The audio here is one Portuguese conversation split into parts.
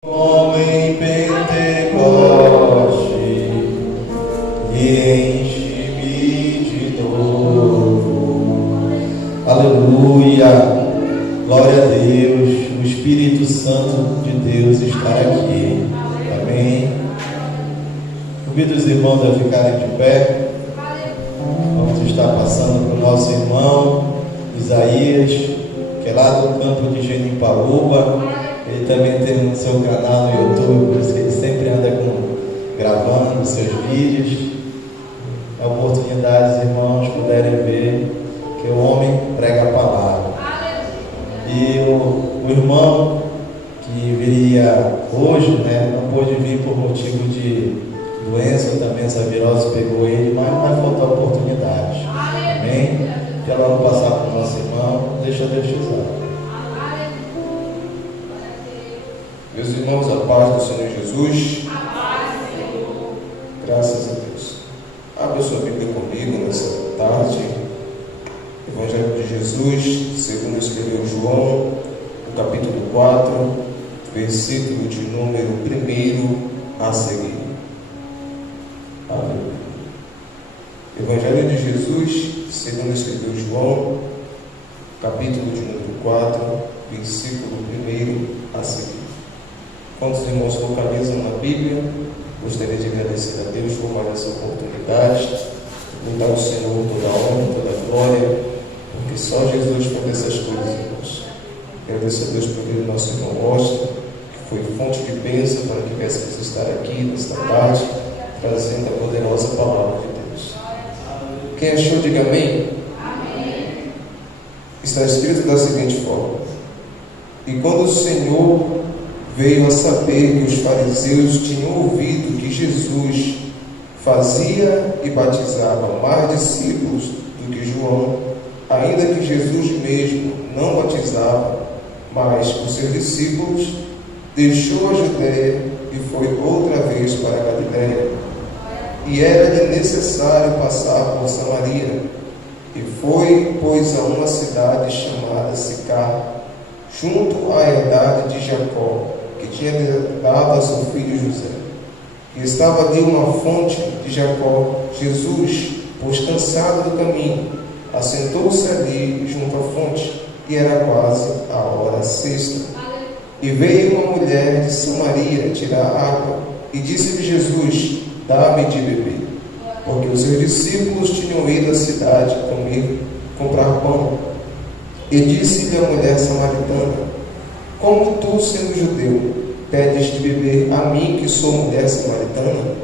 Como em Pentecoste, e enche-me de novo. Aleluia, glória a Deus, o Espírito Santo de Deus está aqui. Amém. Convido os irmãos a ficarem de pé. Vamos estar passando para o nosso irmão Isaías, que é lá do campo de Genipaúba. Ele também tem o seu canal no YouTube, por isso que ele sempre anda gravando seus vídeos. É oportunidade, os irmãos puderem ver que o homem prega a palavra. E o irmão que viria hoje, não pôde vir por motivo de doença, ou também essa virose pegou ele, mas não vai faltar oportunidade. Amém? Quero logo passar para o nosso irmão, deixa Deus te usar. Meus irmãos, a paz do Senhor Jesus. Graças a Deus. Abra sua Bíblia comigo nessa tarde. Evangelho de Jesus, segundo escreveu João, no capítulo 4, versículo de número 1 a seguir. Aleluia. Evangelho de Jesus, segundo escreveu João, capítulo de número 4, versículo 1 a seguir. Quantos irmãos localizam na Bíblia? Gostaria de agradecer a Deus por mais essa oportunidade, dar ao Senhor toda a honra, toda a glória, porque só Jesus pode essas coisas, irmãos. Agradecer a Deus por ver o nosso irmão Austin, que foi fonte de bênção para que viéssemos estar aqui nesta tarde, trazendo a poderosa palavra de Deus. Quem achou, diga amém. Amém. Está escrito da seguinte forma: e quando o Senhor veio a saber que os fariseus tinham ouvido que Jesus fazia e batizava mais discípulos do que João, ainda que Jesus mesmo não batizava, mas os seus discípulos, deixou a Judéia e foi outra vez para a Galiléia. E era-lhe necessário passar por Samaria. E foi, pois, a uma cidade chamada Sicar, junto à herdade de Jacó, que tinha dado a seu filho José. E estava ali uma fonte de Jacó. Jesus, pois cansado do caminho, assentou-se ali junto à fonte, e era quase a hora sexta. E veio uma mulher de Samaria tirar água, e disse-lhe Jesus: dá-me de beber. Porque os seus discípulos tinham ido à cidade comprar pão. E disse-lhe a mulher samaritana: como tu, sendo judeu, pedes de beber a mim, que sou mulher samaritana?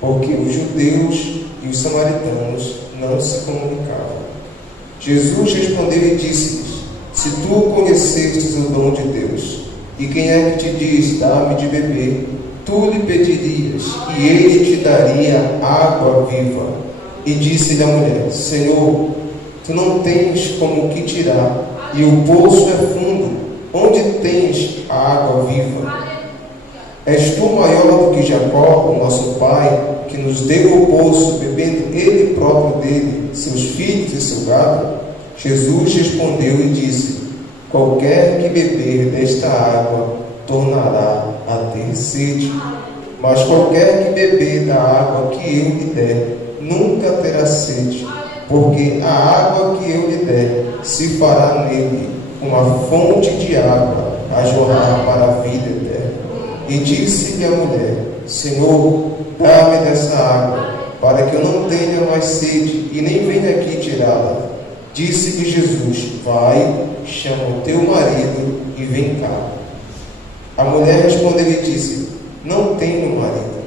Porque os judeus e os samaritanos não se comunicavam. Jesus respondeu e disse-lhes: se tu conhecestes o dom de Deus, e quem é que te diz, dá-me de beber, tu lhe pedirias, e ele te daria água viva. E disse-lhe a mulher: Senhor, tu não tens como que tirar, e o poço é fundo. Onde tens a água viva? És tu maior do que Jacó, o nosso pai, que nos deu o poço, bebendo ele próprio dele, seus filhos e seu gado? Jesus respondeu e disse: qualquer que beber desta água tornará a ter sede, mas qualquer que beber da água que eu lhe der nunca terá sede, porque a água que eu lhe der se fará nele uma fonte de água a jorrar para a vida eterna. E disse-lhe a mulher: Senhor, dá-me dessa água, para que eu não tenha mais sede e nem venha aqui tirá-la. Disse-lhe Jesus: vai, chama o teu marido e vem cá. A mulher respondeu e disse: não tenho marido.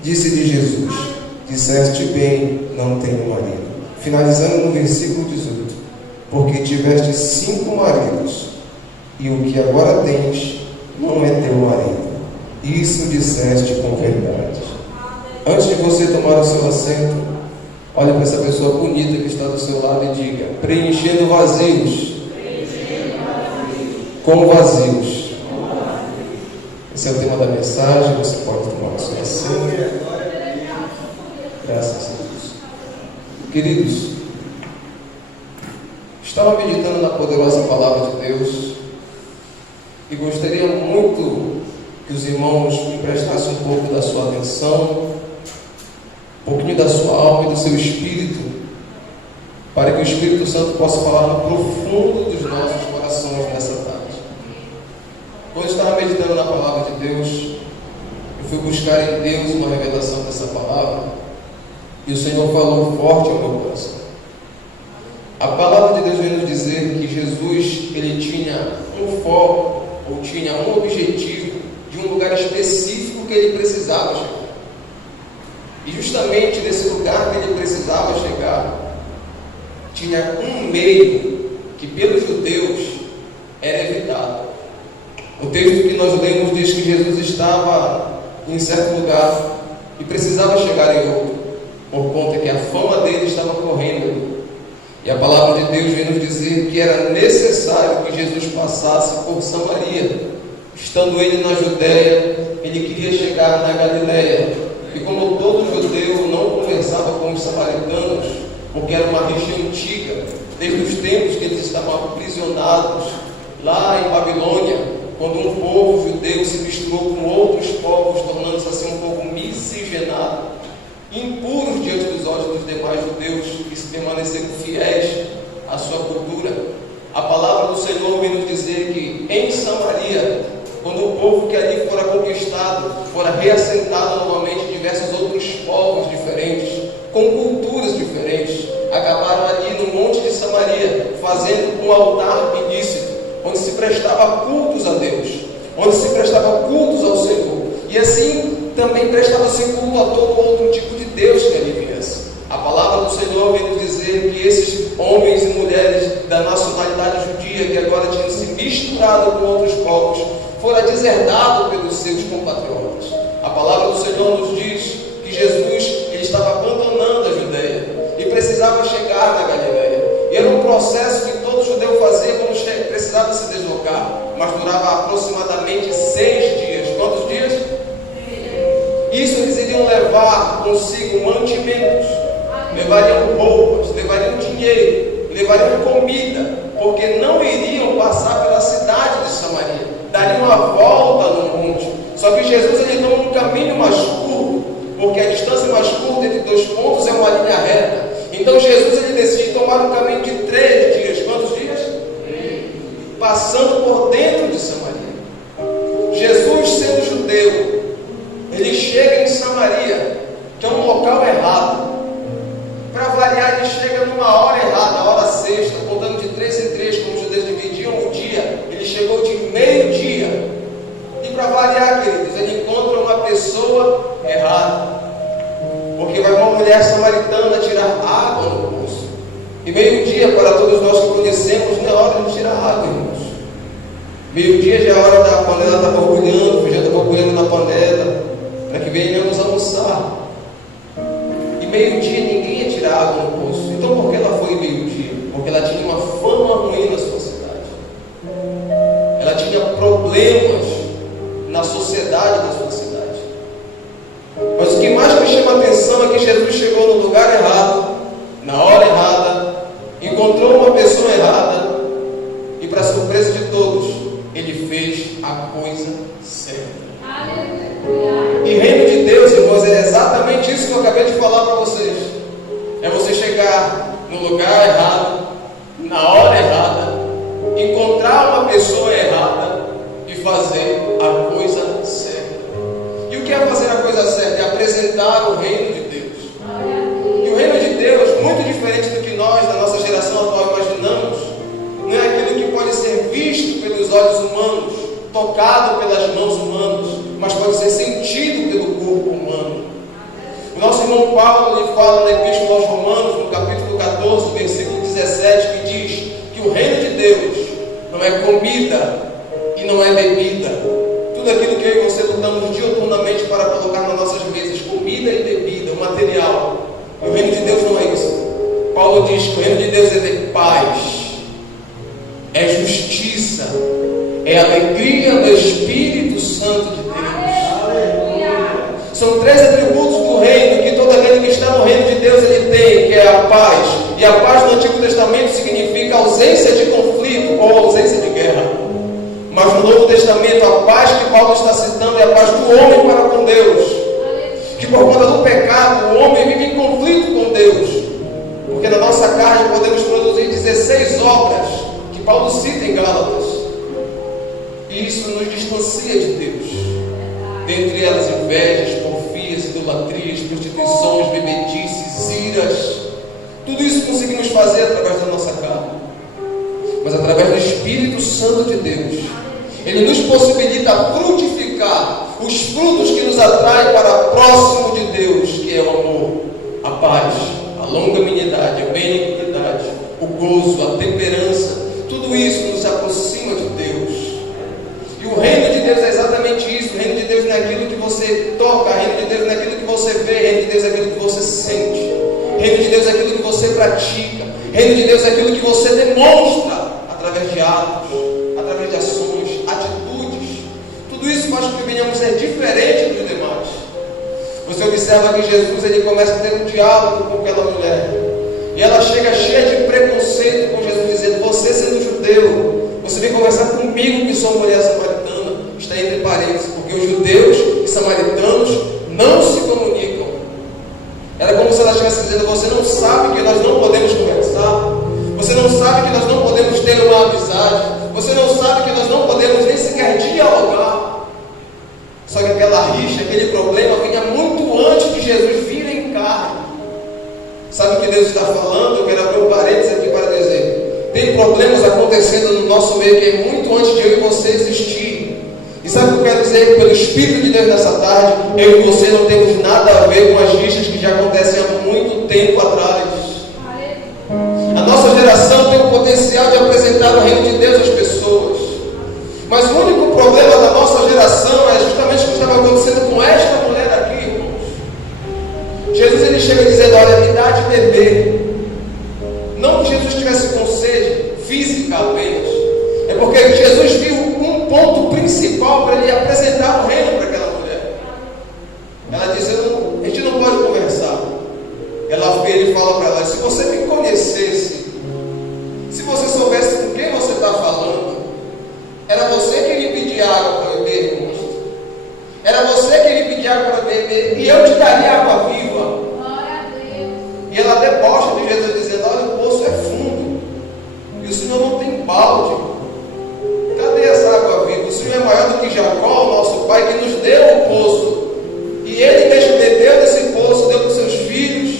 Disse-lhe Jesus: disseste bem, não tenho marido. Finalizando no versículo 18: porque tiveste 5 maridos, e o que agora tens não é teu marido. Isso disseste com verdade. Antes de você tomar o seu assento, olhe para essa pessoa bonita que está do seu lado e diga: preenchendo vazios com vazios. Esse é o tema da mensagem. Você pode tomar o seu assento. Graças a Deus. Queridos, estava meditando na poderosa palavra de Deus e gostaria muito que os irmãos me prestassem um pouco da sua atenção, um pouquinho da sua alma e do seu espírito, para que o Espírito Santo possa falar no profundo dos nossos corações nessa tarde. Quando eu estava meditando na palavra de Deus, eu fui buscar em Deus uma revelação dessa palavra, e o Senhor falou forte ao meu coração. A palavra de Deus vem nos dizer que Jesus, ele tinha um foco, ou tinha um objetivo, de um lugar específico que ele precisava chegar. E justamente nesse lugar que ele precisava chegar, tinha um meio que pelos judeus era evitado. O texto que nós lemos diz que Jesus estava em certo lugar e precisava chegar em outro, por conta que a fama dele estava correndo. E a palavra de Deus vem nos dizer que era necessário que Jesus passasse por Samaria. Estando ele na Judéia, ele queria chegar na Galileia. E como todo judeu não conversava com os samaritanos, porque era uma região antiga, desde os tempos que eles estavam aprisionados lá em Babilônia, quando um povo judeu se misturou com outros povos, tornando-se assim um povo miscigenado, impuros diante dos olhos dos demais judeus que se permaneceram fiéis à sua cultura. A palavra do Senhor vem nos dizer que em Samaria, quando o povo que ali fora conquistado, fora reassentado novamente, diversos outros povos diferentes, com culturas diferentes, acabaram ali no monte de Samaria, fazendo um altar ilícito, onde se prestava cultos a Deus, onde se prestava cultos ao Senhor, e assim também prestava-se culto a todo outro tipo de Deus que ali viesse. A palavra do Senhor vem nos dizer que esses homens e mulheres da nacionalidade judia, que agora tinham se misturado com outros povos, foram deserdados pelos seus compatriotas. A palavra do Senhor nos diz que Jesus ele estava abandonando a Judéia e precisava chegar na Galileia. E era um processo que todo judeu fazia quando precisava se deslocar, mas durava aproximadamente 6 dias. Quantos dias? Isso eles iriam levar consigo mantimentos, levariam roupas, levariam dinheiro, levariam comida, porque não iriam passar pela cidade de Samaria, dariam a volta no monte. Só que Jesus ele toma um caminho mais curto, porque a distância mais curta entre dois pontos é uma linha reta. Então Jesus ele decide tomar um caminho de 3 dias. Quantos dias? Passando por dentro de Samaria. Jesus, sendo judeu, ele chega em Samaria, que é um local errado. Para variar, ele chega numa hora errada, a hora sexta, contando de 3 em 3, como os judeus dividiam o dia. Ele chegou de meio-dia. E para variar, queridos, ele encontra uma pessoa errada, porque vai uma mulher samaritana tirar água no poço. E meio-dia, para todos nós que conhecemos, não é hora de tirar água, irmãos. Meio-dia já é a hora da panela estar borbulhando, o feijão está borbulhando na panela, para que venhamos almoçar. E meio-dia ninguém ia tirar água no poço. Então por que ela foi meio-dia? Porque ela tinha uma fama ruim na sua cidade. Ela tinha problemas na sociedade da sua cidade. Mas o que mais me chama a atenção é que Jesus chegou no lugar errado, na hora errada, encontrou uma pessoa errada e, para surpresa de todos, ele fez a coisa certa. E reino de Deus, irmãos, é exatamente isso que eu acabei de falar para vocês. É você chegar no lugar errado, na hora errada, encontrar uma pessoa errada e fazer a coisa certa. E o que é fazer a coisa certa? É apresentar o reino de Deus. E o reino de Deus, muito diferente do que nós, da nossa geração atual, imaginamos, não é aquilo que pode ser visto pelos olhos humanos, tocado pelas mãos humanas, mas pode ser sentido pelo corpo humano. O nosso irmão Paulo ele fala na Epístola aos Romanos, no capítulo 14, versículo 17, que diz que o reino de Deus não é comida e não é bebida. Tudo aquilo que eu e você lutamos diuturnamente para colocar nas nossas mesas, comida e bebida, material. E o reino de Deus não é isso. Paulo diz que o reino de Deus é de paz, é justiça, é alegria do Espírito Santo de Deus. São 3 atributos do reino que todo aquele que está no reino de Deus ele tem, que é a paz. E a paz no Antigo Testamento significa ausência de conflito ou ausência de guerra. Mas no Novo Testamento a paz que Paulo está citando é a do homem para com Deus. Que por conta do pecado, o homem vive em conflito com Deus. Porque na nossa carne podemos produzir 16 obras que Paulo cita em Gálatas. E isso nos distancia de Deus. Dentre elas, invejas, porfias, idolatrias, prostituições, bebedices, iras. Tudo isso conseguimos fazer através da nossa carne. Mas através do Espírito Santo de Deus, Ele nos possibilita frutificar os frutos que nos atraem para próximo de Deus, que é o amor, a paz, a longanimidade, a benignidade, o gozo, a temperança. Tudo isso nos aproxima de Deus. E o reino de Deus é exatamente isso. O reino de Deus não é aquilo que você toca, o reino de Deus não é aquilo que você vê, o reino de Deus é aquilo que você sente. O reino de Deus é aquilo que você pratica. O reino de Deus é aquilo que você demonstra através de atos, através de ações, atitudes. Tudo isso faz com que venhamos ser diferentes dos demais. Você observa que Jesus ele começa a ter um diálogo com aquela mulher. E ela chega cheia de preconceito com Jesus, dizendo: você sendo judeu, você vem conversar comigo que sou mulher samaritana. Está entre parênteses, porque os judeus e samaritanos não se comunicam. Era como se ela estivesse dizendo: você não sabe que nós não podemos conversar? Você não sabe que nós não podemos ter uma amizade? Você não sabe que nós não podemos nem sequer dialogar? Só que aquela rixa, aquele problema vinha muito antes de Jesus vir em carne. Sabe o que Deus está falando? Eu quero abrir um parênteses aqui para dizer: tem problemas acontecendo no nosso meio que é muito antes de eu e você existir. E sabe o que eu quero dizer? Pelo Espírito de Deus nessa tarde, eu e você não temos nada a ver com as rixas que já acontecem há muito tempo atrás. A nossa geração tem o potencial de apresentar o reino de Deus às pessoas. Mas o único problema da nossa geração é justamente o que estava acontecendo com esta mulher aqui, irmãos. Jesus ele chega dizendo: olha, me dá de beber. Não que Jesus estivesse com sede física apenas. É porque Jesus viu um ponto principal para ele apresentar o reino para aquela mulher. Ela disse: a gente não pode conversar. Ele fala para ela: se você me conhecesse, se você soubesse com quem você está falando, era você que lhe pedia água para beber, irmãos. Era você que lhe pedia água para beber, e eu te daria água viva. E ela debocha de Jesus, dizendo: olha, o poço é fundo, e o Senhor não tem balde. Cadê essa água viva? O Senhor é maior do que Jacó, o nosso pai, que nos deu o poço. E ele mesmo bebeu desse poço, deu para os seus filhos,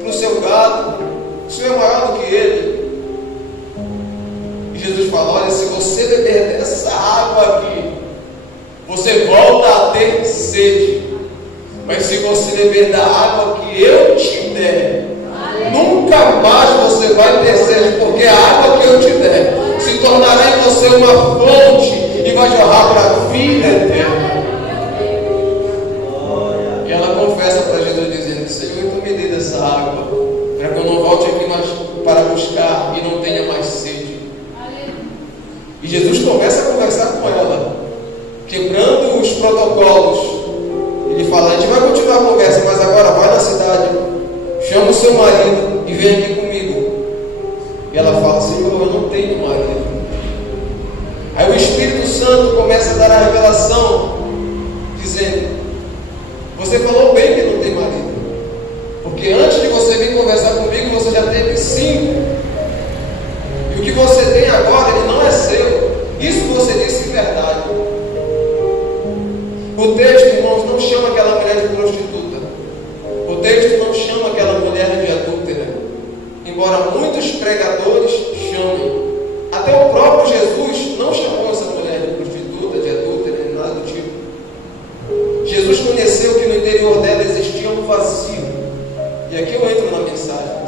para o seu gado. O Senhor é maior do que ele. E Jesus fala: olha, se você beber dessa água aqui, você volta a ter sede. Mas se você beber da água que eu te der, nunca mais você vai ter sede, porque a água que eu te der se tornará em você uma fonte e vai jorrar para a vida eterna. E ela confessa para Jesus, dizendo: Senhor, então me dê dessa água, para que eu não volte aqui mais para buscar e não tenha mais sede. E Jesus começa a conversar com ela, quebrando os protocolos. Ele fala: a gente vai continuar a conversa, mas agora vai na cidade, chama o seu marido e vem aqui comigo. E ela fala: Senhor, eu não tenho marido. Aí o Espírito Santo começa a dar a revelação, dizendo: você falou bem que não tem marido, porque antes de você vir conversar comigo, você já teve 5. E o que você tem agora, ele não é seu. Isso você disse em verdade. O texto, irmãos, não chama aquela mulher de prostituta. O texto não chama aquela mulher de adúltera. Embora muitos pregadores chamem. Até o próprio Jesus não chamou essa mulher de prostituta, de adúltera, nem nada do tipo. Jesus conheceu que no interior dela existia um vazio. E aqui eu entro na mensagem.